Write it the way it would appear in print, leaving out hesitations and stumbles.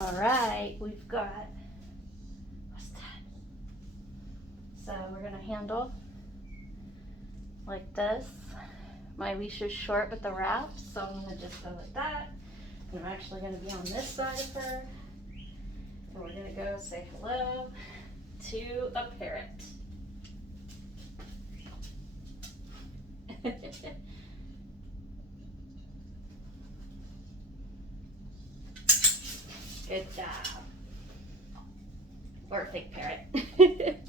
All right, we've got, what's that? So we're gonna handle like this. My leash is short with the wrap, so I'm gonna just go with that. And I'm actually gonna be on this side of her. And we're gonna go say hello to a parrot. Good job. Or a fake parrot.